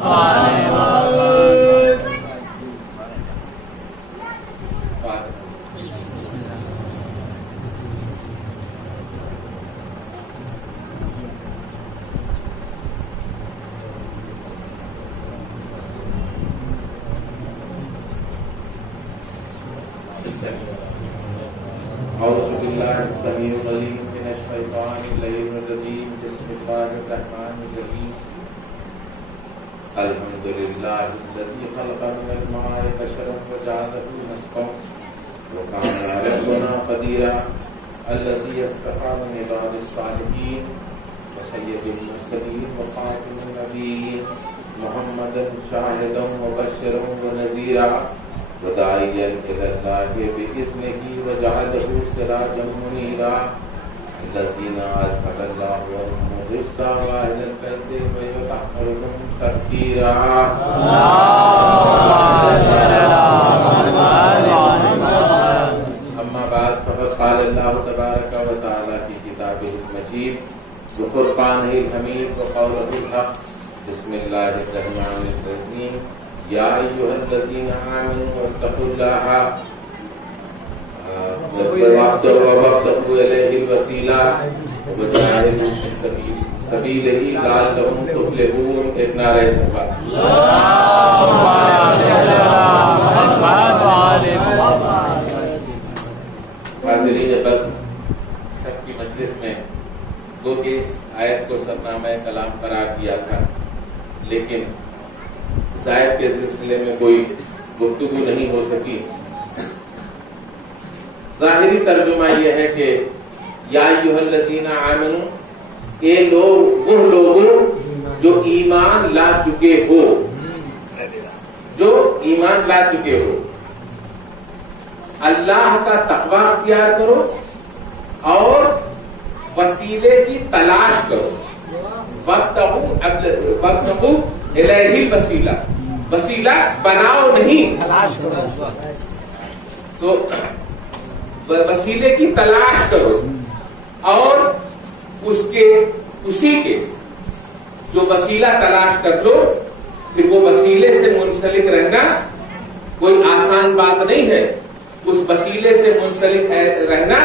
أعوذ بالله السميع العليم من الشيطان اللعين الرجيم بسم الله الرحمن الرحيم الحمد لله الذي خلق من الماء بشرا وجعله نسبا وكان ربنا قديرا الذي يصطفى من عباد الصالحين وسيد المرسلين وخاتم النبيين محمدا شاهدا وبشرا ونذيرا وداعيا إلى الله بإذنه وجعله سراجا منيرا الذين أزهد الله عنهم الرجس وأهل البيت ويطهرهم تطهيرا. أما بعد فقد قال الله تبارك وتعالى في كتابه المجيد وفرقانه الحميد وقوله الحق بسم الله الرحمن الرحيم یا ایھا الذین آمنوا اتقوا اللہ وابتغوا الیہ الوسیلہ وجاہدوا فی سبیلہ لعلکم تفلحون. ایک نعرہ سبا. حاضرین بس سب کی مجلس میں گو کہ اس آیت کو سرنامہ کلام قرار دیا تھا، لیکن اس آیت کے سلسلے میں کوئی گفتگو نہیں ہو سکی. ظاہری ترجمہ یہ ہے کہ یا ایھا الذین آمنوا، اے لوگ، وہ لوگ جو ایمان لا چکے ہو، جو ایمان لا چکے ہو، اللہ کا تقوی اختیار کرو اور وسیلے کی تلاش کرو. وابتغوا الیہ الوسیلہ، وسیلہ بناؤ نہیں، تلاش کرو. تو وسیلے کی تلاش کرو اور اسی کے جو وسیلہ تلاش کر لو، پھر وہ وسیلے سے منسلک رہنا کوئی آسان بات نہیں ہے. اس وسیلے سے منسلک رہنا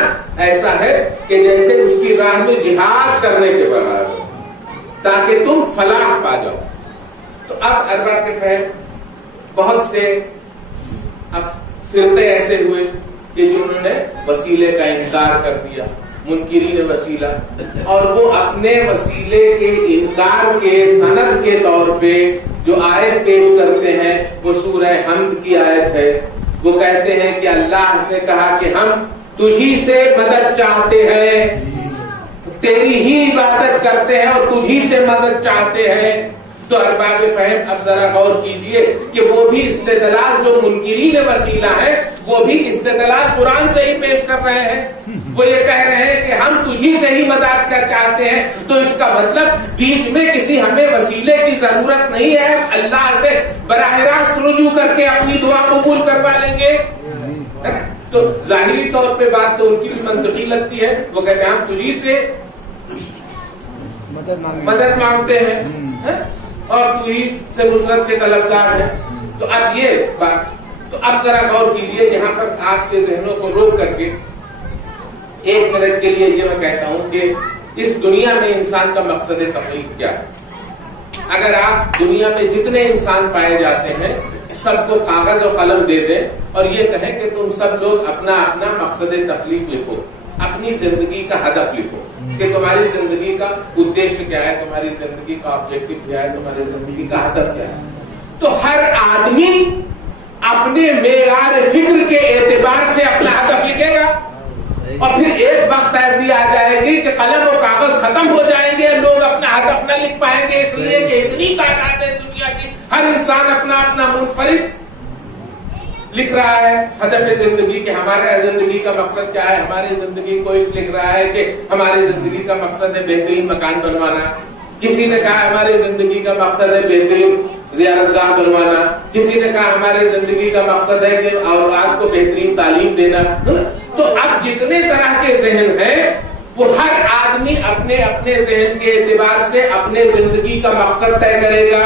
ایسا ہے کہ جیسے اس کی راہ میں جہاد کرنے کے برابر، تاکہ تم فلاح پا جاؤ. تو اب ارباب کے فہم بہت سے فرقے ایسے ہوئے کہ جنہوں نے وسیلے کا انکار کر دیا، منکرین وسیلہ، اور وہ اپنے وسیلے کے انکار کے سند کے طور پہ جو آیت پیش کرتے ہیں وہ سورہ حمد کی آیت ہے. وہ کہتے ہیں کہ اللہ نے کہا کہ ہم تجھی سے مدد چاہتے ہیں، تیری ہی عبادت کرتے ہیں اور تجھی سے مدد چاہتے ہیں. تو ارباب فہم اب ذرا غور کیجئے کہ وہ بھی استدلال جو منکرین وسیلہ ہے وہ بھی استدلال قرآن سے ہی پیش کر رہے ہیں. وہ یہ کہہ رہے ہیں کہ ہم تجھی سے ہی مدد کر چاہتے ہیں، تو اس کا مطلب بیچ میں کسی ہمیں وسیلے کی ضرورت نہیں ہے، اللہ سے براہ راست رجوع کر کے اپنی دعا قبول کروا لیں گے. تو ظاہری طور پہ بات تو ان کی بھی منطقی لگتی ہے. وہ کہتے ہیں ہم تجھی سے مدد مانگتے ہیں اور تجھی سے نصرت کے طلبگار ہیں. تو اب یہ بات، تو اب ذرا غور کیجئے یہاں پر آپ کے ذہنوں کو روک کر کے ایک منٹ کے لیے یہ میں کہتا ہوں کہ اس دنیا میں انسان کا مقصد تخلیق کیا ہے. اگر آپ دنیا میں جتنے انسان پائے جاتے ہیں سب کو کاغذ اور قلم دے دیں اور یہ کہیں کہ تم سب لوگ اپنا اپنا مقصد تخلیق لکھو، اپنی زندگی کا ہدف لکھو کہ تمہاری زندگی کا ادیش کیا ہے، تمہاری زندگی کا آبجیکٹو کیا ہے، تمہاری زندگی کا ہدف کیا ہے. تو ہر آدمی اپنے معیار فکر کے اعتبار سے اپنا ہدف لکھے گا، اور پھر ایک وقت ایسی آ جائے گی کہ قلم و کاغذ ختم ہو جائیں گے، لوگ اپنا ہدف نہ لکھ پائیں گے، اس لیے کہ اتنی تعداد ہے دنیا کی، ہر انسان اپنا اپنا منفرد لکھ رہا ہے ہدف زندگی کہ ہمارے زندگی کا مقصد کیا ہے. ہماری زندگی کوئی لکھ رہا ہے کہ ہماری زندگی کا مقصد ہے بہترین مکان بنوانا، کسی نے کہا ہماری زندگی کا مقصد ہے بہترین زیارت گاہ بنوانا، کسی نے کہا ہماری زندگی کا مقصد ہے کہ اولاد کو بہترین تعلیم دینا. تو اب جتنے طرح کے ذہن ہیں وہ ہر آدمی اپنے اپنے ذہن کے اعتبار سے اپنے زندگی کا مقصد طے کرے گا.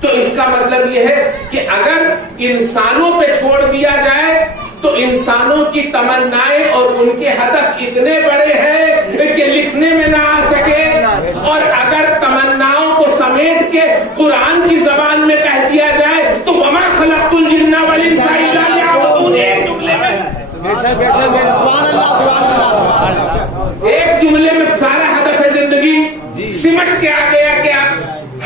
تو اس کا مطلب یہ ہے کہ اگر انسانوں پہ چھوڑ دیا جائے تو انسانوں کی تمنائیں اور ان کے ہدف اتنے بڑے ہیں کہ لکھنے میں نہ آ سکے، اور اگر تمناؤں کو سمیٹ کے قرآن کی زبان میں کہہ دیا جائے تو وما خلقت الجن والانس الا لیعبدون، ایک جملے میں ایک جملے میں سارا ہدف ہے زندگی سمٹ کے آ گیا کہ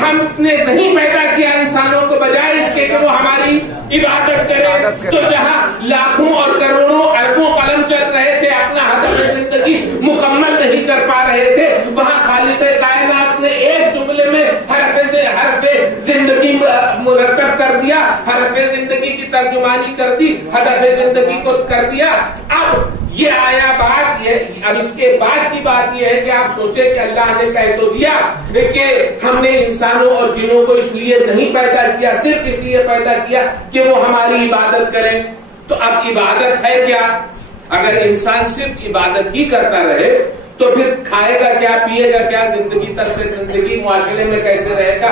ہم نے نہیں پیدا کیا انسانوں کو بجائے اس کے کہ وہ ہماری عبادت کرے۔ تو جہاں لاکھوں اور کروڑوں اربوں قلم چل رہے تھے، اپنا ہدف زندگی مکمل نہیں کر پا رہے تھے، وہاں خالق کائنات نے ایک جملے میں حرف زندگی مرتب کر دیا، حرف زندگی کی ترجمانی کر دی، ہدف زندگی کو کر دیا۔ اب یہ آیا بات، اب اس کے بعد کی بات یہ ہے کہ آپ سوچیں کہ اللہ نے کہہ تو دیا کہ ہم نے انسانوں اور جنوں کو اس لیے نہیں پیدا کیا، صرف اس لیے پیدا کیا کہ وہ ہماری عبادت کریں۔ تو اب عبادت ہے کیا؟ اگر انسان صرف عبادت ہی کرتا رہے تو پھر کھائے گا کیا، پیے گا کیا، زندگی طرز زندگی معاشرے میں کیسے رہے گا،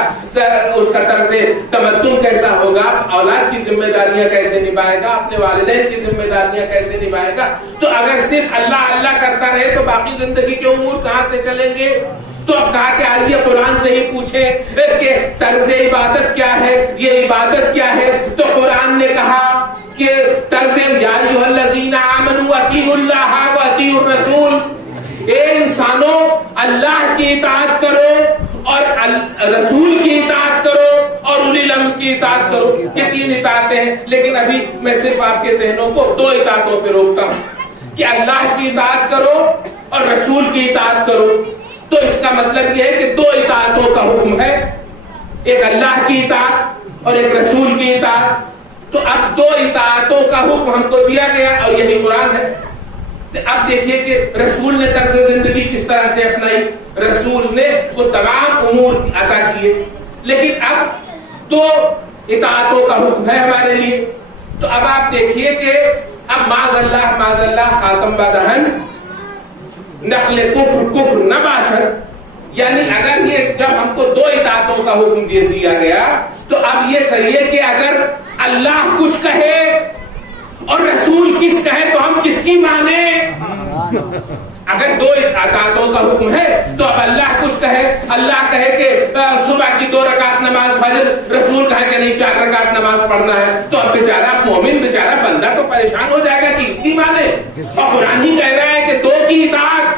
اس کا طرز تمدن کیسا ہوگا، اولاد کی ذمہ داریاں کیسے نبھائے گا، اپنے والدین کی ذمہ داریاں کیسے نبھائے گا۔ تو اگر صرف اللہ اللہ کرتا رہے تو باقی زندگی کے امور کہاں سے چلیں گے؟ تو اب کہا کہ آئیے قرآن سے ہی پوچھیں کہ طرز عبادت کیا ہے، یہ عبادت کیا ہے۔ تو قرآن نے کہا کہ طرز یا ایھا الذین آمنوا اطیعوا اللہ واطیعوا الرسول، اے انسانوں اللہ کی اطاعت کرو اور رسول کی اطاعت کرو اور اولی الامر کی اطاعت کرو۔ یہ تین اطاعتیں ہیں، لیکن ابھی میں صرف آپ کے ذہنوں کو دو اطاعتوں پہ روکتا ہوں کہ اللہ کی اطاعت کرو اور رسول کی اطاعت کرو۔ تو اس کا مطلب یہ ہے کہ دو اطاعتوں کا حکم ہے، ایک اللہ کی اطاعت اور ایک رسول کی اطاعت۔ تو اب دو اطاعتوں کا حکم ہم کو دیا گیا اور یہی قرآن ہے۔ اب دیکھیے کہ رسول نے طرز زندگی کس طرح سے اپنائی، رسول نے وہ تمام امور عطا کیے، لیکن اب دو اطاعتوں کا حکم ہے ہمارے لیے۔ تو اب آپ دیکھیے کہ اب معاذ اللہ خاتم بدہن نقل کفر نہ باشد، یعنی اگر یہ جب ہم کو دو اطاعتوں کا حکم دیا گیا تو اب یہ چاہیے کہ اگر اللہ کچھ کہے اور رسول کس کہے تو ہم کس کی مانیں؟ اگر دو اطاعتوں کا حکم ہے تو اب اللہ کچھ کہے، اللہ کہے کہ صبح کی 2 رکعت نماز فجر، رسول کہے کہ نہیں 4 رکعت نماز پڑھنا ہے، تو اب بیچارہ مومن بیچارہ بندہ تو پریشان ہو جائے گا کہ اس کی مانے۔ اور قرآن ہی کہہ رہا ہے کہ دو کی اطاعت،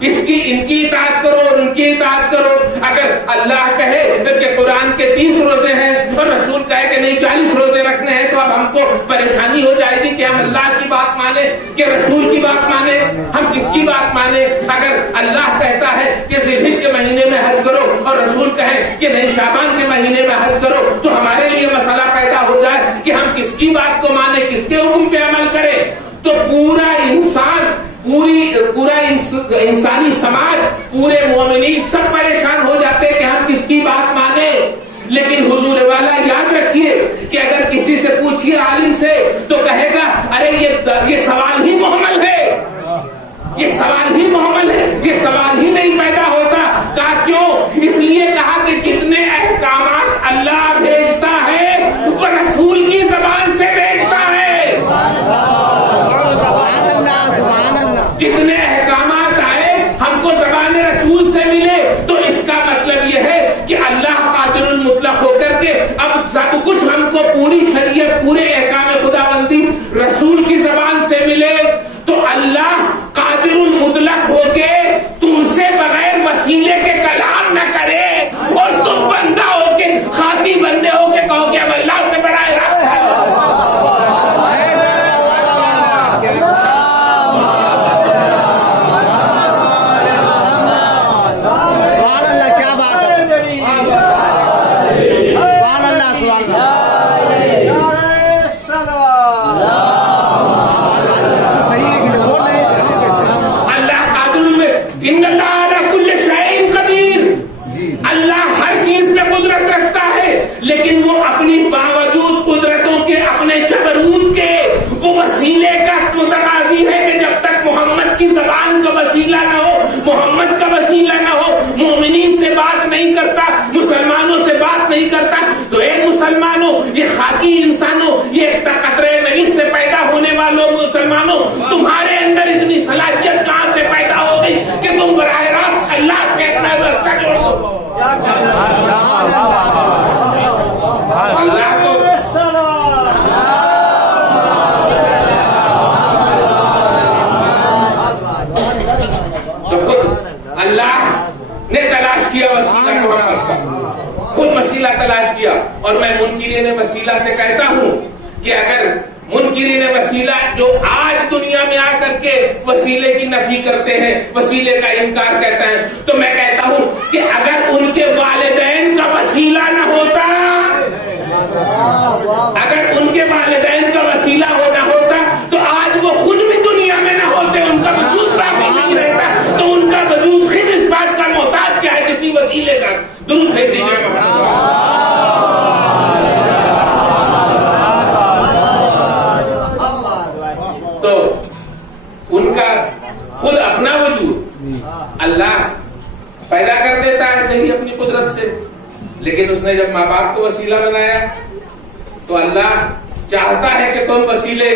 ان کی اطاعت کرو اور ان کی اطاعت کرو۔ اگر اللہ کہے کہ قرآن کے 30 روزے ہیں اور رسول کہے کہ نہیں 40 روزے رکھنے ہیں، تو اب ہم کو پریشانی ہو جائے گی کہ ہم اللہ کی بات مانے کہ رسول کی بات مانے، ہم کس کی بات مانے۔ اگر اللہ کہتا ہے کہ ذی الحجہ کے مہینے میں حج کرو اور رسول کہے کہ نہیں شعبان کے مہینے میں حج کرو، تو ہمارے لیے مسئلہ پیدا ہو جائے کہ ہم کس کی بات کو مانے، کس کے حکم پہ عمل کریں۔ تو پورا انسان، پورا انسانی سماج، پورے مومنین سب پریشان ہو جاتے کہ ہم کس کی بات مانے۔ لیکن حضور والا یاد رکھیے کہ اگر کسی سے پوچھیے عالم سے تو کہے گا ارے یہ سوال ہی محمل ہے، یہ سوال ہی محمل ہے، یہ سوال ہی نہیں پیدا ہوتا۔ کہا کیوں؟ اس لیے کہا کہ جتنے احکامات اللہ بھیجتا ہے وہ رسول کی زبان سے بھیجتا ہے۔ جتنے احکامات آئے ہم کو زبان رسول سے ملے، تو اس کا مطلب یہ ہے کہ اللہ قادر المطلق ہو کر کے اب سب کچھ ہم کو پوری شریعت، پورے احکام خداوندی رسول کی زبان سے ملے، تو اللہ قادر المطلق ہو کے تم سے بغیر وسیلے کے کلام نہ کرے اور تم بندہ ہو کے، خاطی بندے ہو کے کہو کہ اب اللہ سے بڑا لیکن وہ اپنی باوجود قدرتوں کے، اپنے جبروت کے، وہ وسیلے کا متقاضی ہے کہ جب تک محمد کی زبان کا وسیلہ نہ ہو، محمد کا وسیلہ نہ ہو، مومنین سے بات نہیں کرتا، مسلمانوں سے بات نہیں کرتا، تو مسلمانوں، یہ خاکی انسانوں، یہ قطرے نبی سے پیدا ہونے والوں مسلمانوں، تمہارے اندر اتنی صلاحیت کہاں سے پیدا ہو گئی کہ تم براہ راست اللہ سے اپنا رابطہ جوڑ دو؟ اللہ کو اللہ نے تلاش کیا وسیلہ محمد کا، خود وسیلہ تلاش کیا. اور میں منکرین وسیلہ سے کہتا ہوں کہ اگر منکرین وسیلہ جو آج دنیا میں آ کر کے وسیلے کی نفی کرتے ہیں، وسیلے کا انکار کرتے ہیں، تو میں کہتا ہوں کہ اگر ان کے والدین کا وسیلہ نہ ہوتا، اگر ان کے والدین کا وسیلہ ہونا ہوتا تو آج وہ خود بھی دنیا میں نہ ہوتے، ان کا وجود باقی نہیں رہتا. تو ان کا وجود خود اس بات کا محتاج کیا ہے کسی وسیلے کا. درود بھیج دیجیے. تو ان کا خود اپنا وجود اللہ پیدا کر دیتا ہے صحیح اپنی قدرت سے، لیکن اس نے جب ماں باپ کو وسیلہ بنایا تو اللہ چاہتا ہے کہ تم وسیلے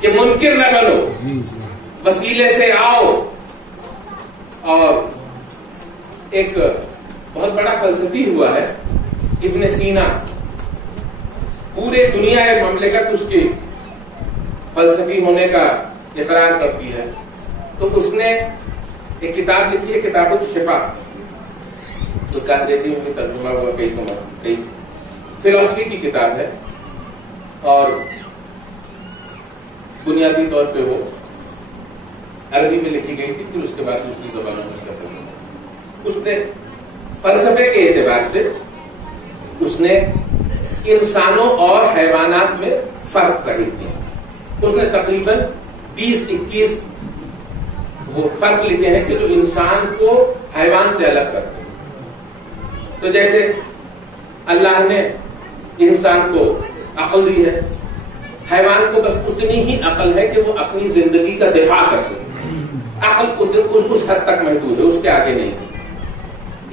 کہ منکر نہ بنو، وسیلے سے آؤ. اور ایک بہت بڑا فلسفی ہوا ہے ابن سینا، پورے دنیا مملکت اس کی فلسفی ہونے کا اقرار کرتی ہے. تو اس نے ایک کتاب لکھی ہے، کتاب الشفا، اس کا انگریزی میں ترجمہ ہوا کئی فلسفی کی کتاب ہے، اور بنیادی طور پہ وہ عربی میں لکھی گئی تھی، پھر اس کے بعد دوسری زبانوں میں اس کا ترجمہ. اس نے فلسفے کے اعتبار سے اس نے انسانوں اور حیوانات میں فرق ظاہر کیا. اس نے تقریباً 20-21 وہ فرق لکھے ہیں کہ جو انسان کو حیوان سے الگ کرتے ہیں. تو جیسے اللہ نے انسان کو عقل دی ہے، حیوان کو بس اتنی ہی عقل ہے کہ وہ اپنی زندگی کا دفاع کر سکے. عقل اس حد تک محدود ہے، اس کے آگے نہیں.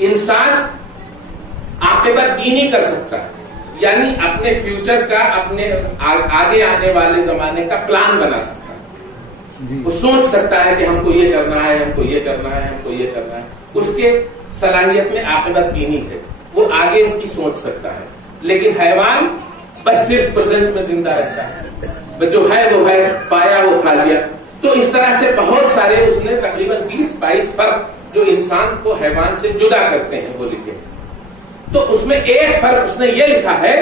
انسان عاقبت بینی کر سکتا ہے، یعنی اپنے فیوچر کا، اپنے آگے آنے والے زمانے کا پلان بنا سکتا ہے. وہ سوچ سکتا ہے کہ ہم کو یہ کرنا ہے، ہم کو یہ کرنا ہے، ہم کو یہ کرنا ہے. اس کے صلاحیت میں عاقبت بینی ہے، وہ آگے اس کی سوچ سکتا ہے. لیکن حیوان بس صرف پریزنٹ میں زندہ رہتا ہے، جو ہے وہ ہے، پایا وہ کھا لیا. تو اس طرح سے بہت سارے اس نے تقریباً 20-22 فرق جو انسان کو حیوان سے جدا کرتے ہیں وہ لکھے. تو اس میں ایک فرق اس نے یہ لکھا ہے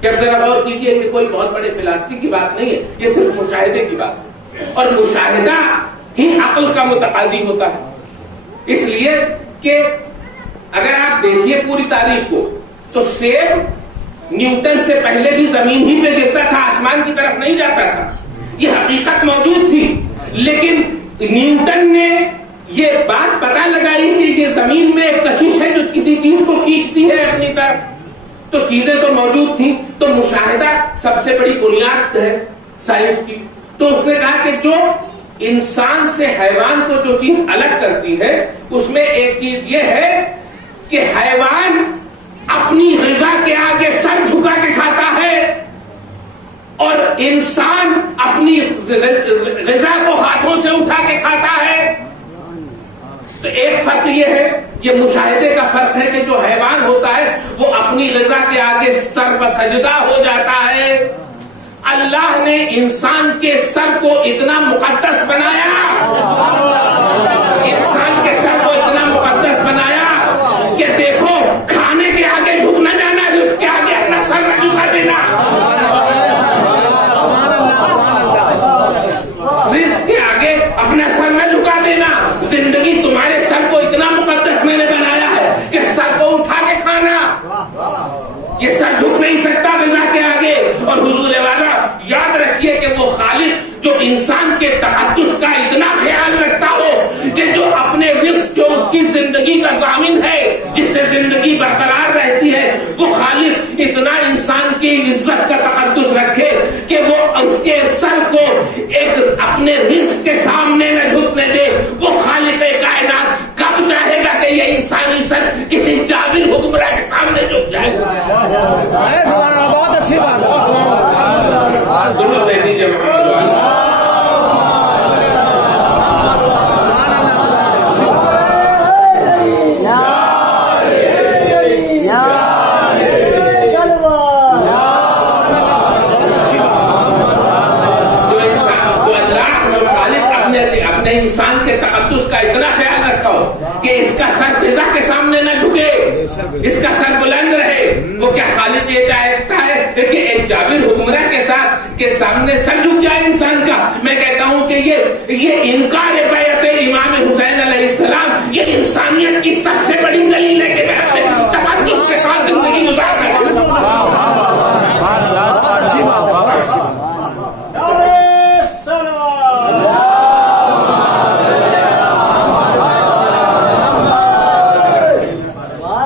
کہ اب ذرا غور کیجئے کہ کوئی بہت بڑے فلسفی کی بات نہیں ہے، یہ صرف مشاہدے کی بات ہے. اور مشاہدہ ہی عقل کا متقاضی ہوتا ہے. اس لیے کہ اگر آپ دیکھیے پوری تاریخ کو تو سیب نیوٹن سے پہلے بھی زمین ہی پہ گرتا تھا، آسمان کی طرف نہیں جاتا تھا. یہ حقیقت موجود تھی، لیکن نیوٹن نے یہ بات پتہ لگائی کہ یہ زمین میں ایک کشش ہے جو کسی چیز کو کھینچتی ہے اپنی طرف. تو چیزیں تو موجود تھیں. تو مشاہدہ سب سے بڑی بنیاد ہے سائنس کی. تو اس نے کہا کہ جو انسان سے حیوان کو جو چیز الگ کرتی ہے اس میں ایک چیز یہ ہے کہ حیوان اپنی غذا کے آگے سر جھکا کے کھاتا ہے اور انسان اپنی غذا کو ہاتھوں سے اٹھا کے کھاتا ہے. تو ایک فرق یہ ہے، یہ مشاہدے کا فرق ہے کہ جو حیوان ہوتا ہے وہ اپنی غذا کے آگے سر بسجدہ ہو جاتا ہے. اللہ نے انسان کے سر کو اتنا مقدس بنایا، انسان کے سر کو اتنا مقدس بنایا کہ دیکھو کھانے کے آگے جھک نہ جانا، اس کے آگے اپنا سر نہ جھکا دینا، رزق کے آگے اپنا سر نہ جھکا دینا. زندگی تمہارے سر کو اتنا مقدس میں نے بنایا ہے کہ سر کو اٹھا کے کھانا. یہ سر جھک نہیں سکتا غذا کے آگے. اور حضور والا یاد رکھیے کہ وہ خالق جو انسان کے تقدس کا اتنا خیال رکھتا ہو کہ جو اپنے رزق جو اس کی زندگی کا ضامن ہے، جس سے زندگی برقرار رہتی ہے، وہ خالق اتنا انسان کی عزت کا تقدس رکھے کہ وہ اس کے سر کو ایک اپنے رزق کے سامنے نہ جھکنے دے. وہ خالق کائنات کب چاہے گا کہ یہ انسانی سر کسی جابر حکمراں کے سامنے جھک جائے؟ تو کیا خالق یہ چاہتا ہے کہ ایک جابر حکمراں کے سامنے سر جھک جائے انسان کا؟ میں کہتا ہوں کہ یہ انکار بیعت امام حسین علیہ السلام یہ انسانیت کی سب سے بڑی دلیل ہے کہ تقدس کے ساتھ زندگی گزار سکتے.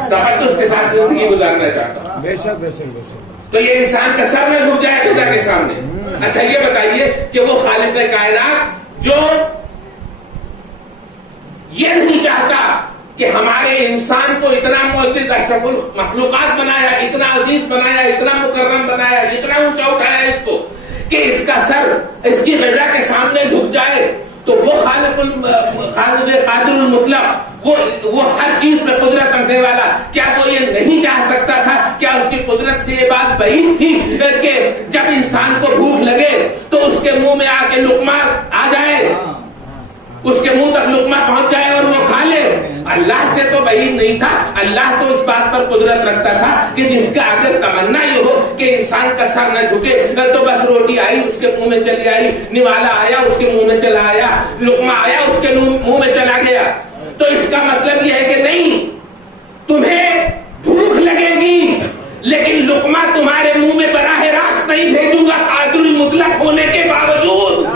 تقدس کے ساتھ زندگی گزارنا چاہتا ہوں. بے شک بے شک. تو یہ انسان کا سر نہ جھک جائے خدا کے سامنے. اچھا یہ بتائیے کہ وہ خالق کائنات جو یہ نہیں چاہتا کہ ہمارے انسان کو اتنا معزز اشرف المخلوقات بنایا، اتنا عزیز بنایا، اتنا مکرم بنایا، اتنا اونچا اٹھایا اس کو کہ اس کا سر اس کی غذا کے سامنے جھک جائے، تو وہ خالق قادر المطلق، وہ ہر چیز میں قدرت رکھنے والا، کیا وہ یہ نہیں چاہ سکتا تھا؟ کیا اس کی قدرت سے یہ بات بعید تھی کہ جب انسان کو بھوک لگے تو اس کے منہ میں آ کے لقمہ آ جائے، اس کے منہ تک لقمہ پہنچ جائے اور وہ کھا لے؟ اللہ سے تو بعید نہیں تھا. اللہ تو اس بات پر قدرت رکھتا تھا کہ جس کا اگر تمنا یہ ہو کہ انسان کا سر نہ جھکے تو بس روٹی آئی اس کے منہ میں چلی آئی، نوالا آیا اس کے منہ میں چلا آیا، لقمہ آیا اس کے منہ میں چلا گیا. تو اس کا مطلب یہ ہے کہ نہیں، تمہیں بھوک لگے گی لیکن لقمہ تمہارے منہ میں براہ راست نہیں بھیجوں گا قادر المطلق ہونے کے باوجود.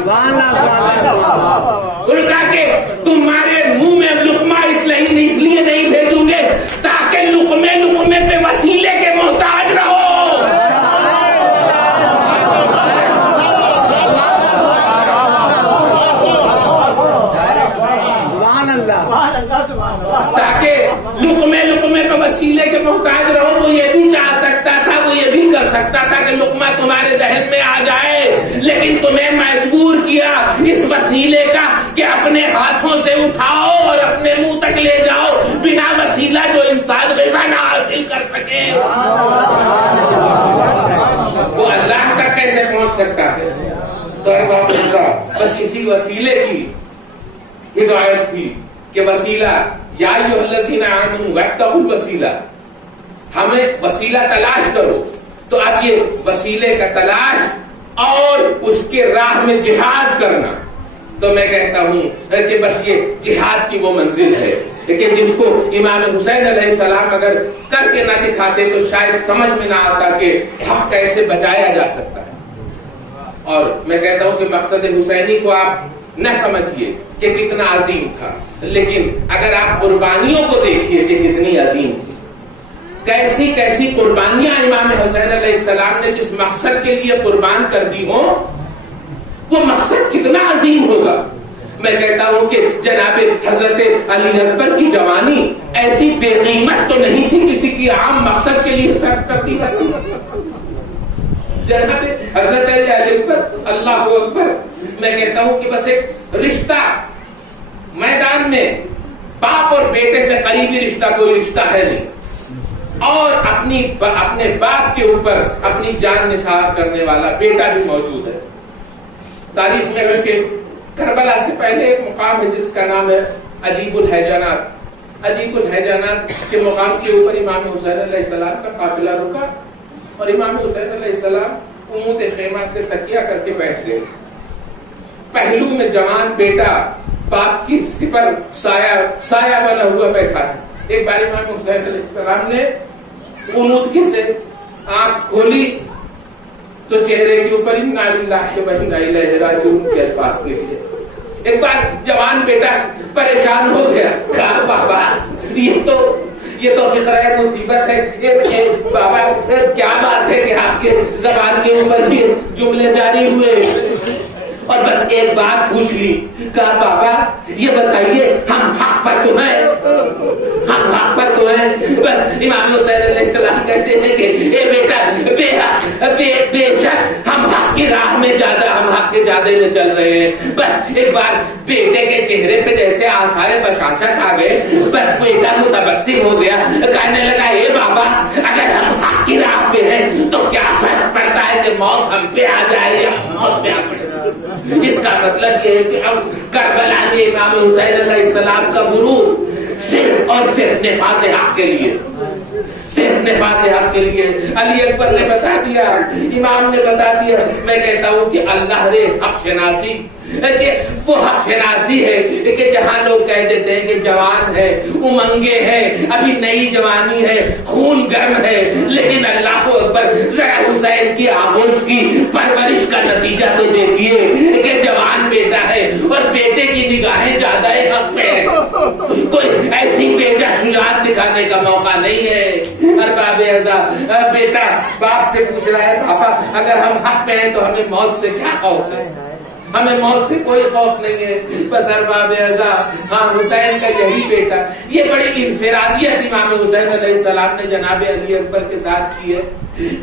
الٹا کہ تمہارے منہ میں لقمہ اس لیے نہیں بھیجوں گے تاکہ لقمے پہ وسیلے کے محتاج رہو. تاکہ لقمے پہ وسیلے کے محتاج رہو. وہ یہ بھی چاہ سکتا تھا، وہ یہ بھی کر سکتا تھا کہ لقمہ تمہارے ذہن میں آ جائے، لیکن تمہیں مجبور کیا اس وسیلے کا کہ اپنے ہاتھوں سے اٹھاؤ اور اپنے منہ تک لے جاؤ، بنا وسیلہ جو انسان غذا نہ حاصل کر سکے. وہ اللہ تک کیسے پہنچ سکتا ہے؟ تو بس اسی وسیلے کی ہدایت تھی کہ وسیلہ یا ایھا الذین آمنوا وابتغوا الوسیلہ، ہمیں وسیلہ تلاش کرو. تو اب یہ وسیلے کا تلاش اور اس کے راہ میں جہاد کرنا، تو میں کہتا ہوں کہ بس یہ جہاد کی وہ منزل ہے کہ جس کو امام حسین علیہ السلام اگر کر کے نہ دکھاتے تو شاید سمجھ میں نہ آتا کہ حق کیسے بچایا جا سکتا ہے. اور میں کہتا ہوں کہ مقصد حسینی کو آپ نہ سمجھیے کہ کتنا عظیم تھا، لیکن اگر آپ قربانیوں کو دیکھیے کہ کتنی عظیم تھی، کیسی کیسی قربانیاں امام حسین علیہ السلام نے جس مقصد کے لیے قربان کر دی ہوں، وہ مقصد کتنا عظیم ہوگا. میں کہتا ہوں کہ جناب حضرت علی اکبر کی جوانی ایسی بے قیمت تو نہیں تھی کسی کی عام مقصد کے لیے صرف کرتی ہے. جناب حضرت علی اکبر، اللہ اکبر، میں کہتا ہوں کہ بس ایک رشتہ میدان میں باپ اور بیٹے سے قریبی رشتہ کوئی رشتہ ہے نہیں، اور اپنے باپ کے اوپر اپنی جان نثار کرنے والا بیٹا بھی موجود ہے. تاریخ میں ہے کہ کربلا سے پہلے ایک مقام ہے جس کا نام ہے عجیب الحیجانات. عجیب الحیجانات کے مقام کے اوپر امام حسین علیہ السلام کا قافلہ رکا اور امام حسین علیہ السلام قمود خیمہ سے تکیہ کر کے بیٹھ گئے. پہلو میں جوان بیٹا باپ کی سپر سایہ بنا ہوا بیٹھا ہے. ایک بار امام حسین علیہ السلام نے قنوت سے آنکھ کھولی تو چہرے کے اوپر انا للہ و انا الیہ راجعون کے الفاظ لکھے. ایک بار جوان بیٹا پریشان ہو گیا، کہا بابا یہ تو فقرہ مصیبت ہے، بابا کیا بات ہے کہ آپ کے زبان کے اوپر یہ جملے جاری ہوئے، اور بس ایک بات پوچھ لی. کہا بابا یہ بتائیے ہم حق پر تو ہیں، ہم حق پر تو ہیں. بس امام حسین علیہ السلام کہتے ہیں کہ اے بیٹا بے شک ہم حق کی راہ میں ہم حق کے جادے میں چل رہے ہیں. بس ایک بار بیٹے کے چہرے پہ جیسے آثار بشاشت آ گئے، بس بیٹا متبسم ہو گیا، کہنے لگا اے بابا اگر ہم حق کی راہ پہ ہیں تو کیا فرق پڑتا ہے کہ موت ہم پہ آ جائے یا موت پہ آ پڑے. اس کا مطلب یہ ہے کہ ہم کربلا میں امام حسین علیہ السلام کا غرور صرف اور صرف نفاذ حق کے لیے، صرف نے فاتحہ کے لیے علی اکبر نے بتا دیا، امام نے بتا دیا۔ میں کہتا ہوں کہ اللہ نے حق شناسی، کہ وہ حق شناسی ہے کہ جہاں لوگ کہہ دیتے ہیں کہ جوان ہے، امنگے ہے، ابھی نئی جوانی ہے، خون گرم ہے، لیکن اللہ کو اکبر ذرا حسین کی آغوش کی پرورش کا نتیجہ تو دیکھیے کہ جوان بیٹا ہے اور بیٹے کی نگاہیں زیادہ حق پہ ہے، کوئی ایسی بیجا شجاعت دکھانے کا موقع نہیں ہے۔ ارباب اعزاز بیٹا باپ سے پوچھ رہا ہے، پاپا اگر ہم حق پہ ہیں تو ہمیں موت سے کیا خوف ہے؟ ہمیں موت سے کوئی خوف نہیں ہے۔ بس ارباب اعزاز ہاں حسین کا یہی بیٹا، یہ بڑی انفرادیت امام حسین علیہ السلام نے جناب علی اکبر کے ساتھ کی ہے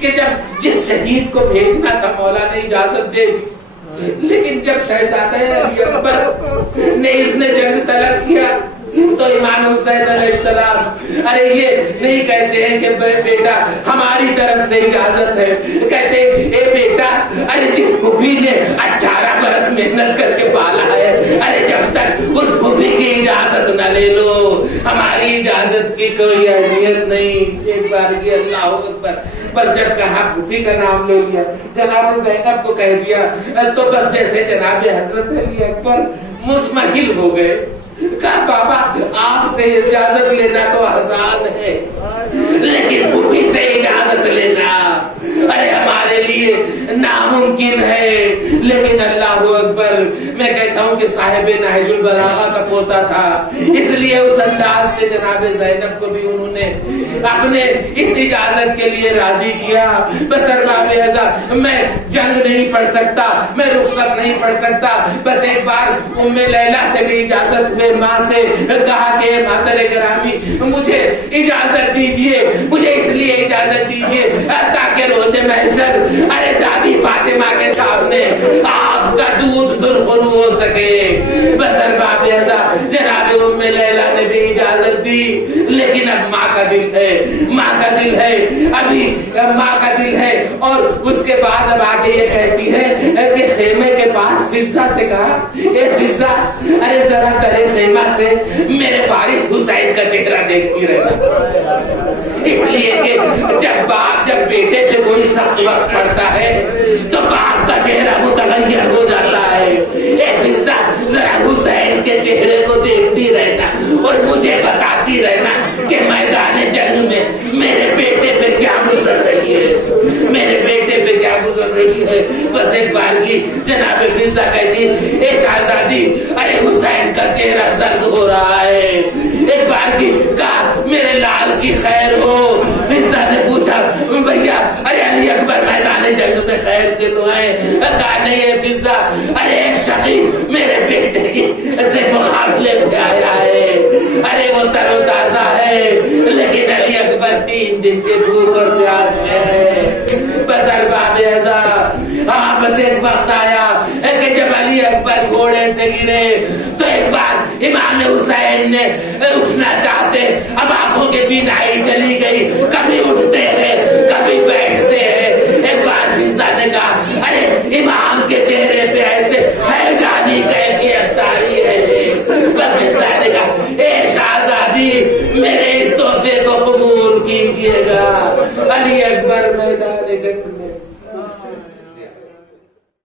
کہ جب جس شہید کو بھیجنا تھا مولا نے اجازت دے دی، لیکن جب شہزادہ علی اکبر نے اس نے جنگ طلب کیا تو امام حسین علیہ السلام ارے یہ نہیں کہتے ہیں کہ بیٹا ہماری طرف سے اجازت ہے، کہتے اے بیٹا ارے جس پھوپھی نے 18 برس محنت کر کے پالا ہے، ارے جب تک اس پھوپھی کی اجازت نہ لے لو ہماری اجازت کی کوئی اہمیت نہیں۔ ایک بار یہ اللہ اکبر، بس جب کہا پھوپھی کا نام لے لیا، جناب زینب کو کہہ دیا تو بس جیسے جناب حضرت علی اکبر مطمئن ہو گئے۔ کہا بابا آپ سے اجازت لینا تو آسان ہے، لیکن پھوپھی سے اجازت لینا ارے ہمارے لیے ناممکن ہے۔ لیکن اللہ اکبر، میں کہتا ہوں کہ صاحب نہج البلاغہ کا پوتا تھا، اس لیے اس انداز سے جناب زینب کو بھی انہوں نے اپنے اس اجازت کے لیے راضی کیا۔ بس ارباب اعزاز میں جنگ نہیں پڑھ سکتا، میں رخصت نہیں پڑھ سکتا، بس ایک بار ام لیلہ سے بھی اجازت ہوئے، ماں سے کہا کہ مادر گرامی مجھے اجازت دیجیے، مجھے اس لیے اجازت دیجیے تاکہ روز محشر ارے دادی فاطمہ کے سامنے آپ کا دودھ سرخرو ہو سکے۔ بس ارباب اعزاز جناب ام لیلہ نے بھی اجازت دی، لیکن اب ماں کا دل ہے، ماں کا دل ہے، ابھی ماں کا دل ہے۔ اور اس کے بعد اب آگے یہ کہتی ہے کہ خیمے کے پاس فضہ سے کہا اے فضہ ارے ذرا ترے خیمہ سے میرے فارس حسین کا چہرہ دیکھتی رہنا، اس لیے کہ جب باپ جب بیٹے سے کوئی سخت وقت پڑتا ہے تو باپ کا چہرہ متغیر ہو جاتا ہے۔ اے فضہ ذرا حسین کے چہرے کو دیکھتی رہنا اور مجھے بتاتی رہنا کہ میدان جنگ میں میرے بیٹے پہ کیا گزر رہی ہے، میرے بیٹے پہ کیا گزر رہی ہے۔ بس ایک بار کی جناب فضہ کہتی اے شہزادی ارے حسین کا چہرہ زرد ہو رہا ہے، ایک بار کی کہا میرے لال کی خیر ہو۔ فضہ نے پوچھا بھیا ارے علی اکبر میدان جنگ میں خیر سے تو آئے؟ کہا نہیں ہے فضہ ارے ایک شقی میرے بیٹے کی سے مقابلے سے آیا ہے، ارے وہ تر و تازہ ہے لیکن علی اکبر 3 دن کے بھوک اور پیاس میں ہے۔ بس ارباب اعزاز ہاں بس ایک وقت آیا کہ جب علی اکبر گھوڑے سے گرے تو ایک بار امام حسین نے اٹھنا چاہتے، اب آنکھوں کی بینائی چلی گئی، کبھی اٹھتے ہیں کبھی بیٹھتے ہیں۔ ایک بار فضہ نے کہا ارے امام کے چہرے پہ ایسے ہیجانی کیفیت طاری ہے۔ بس فضہ نے کہا اے شہزادی میرے اس تحفے کو قبول کیجیے گا۔ علی اکبر میدان جنگ میں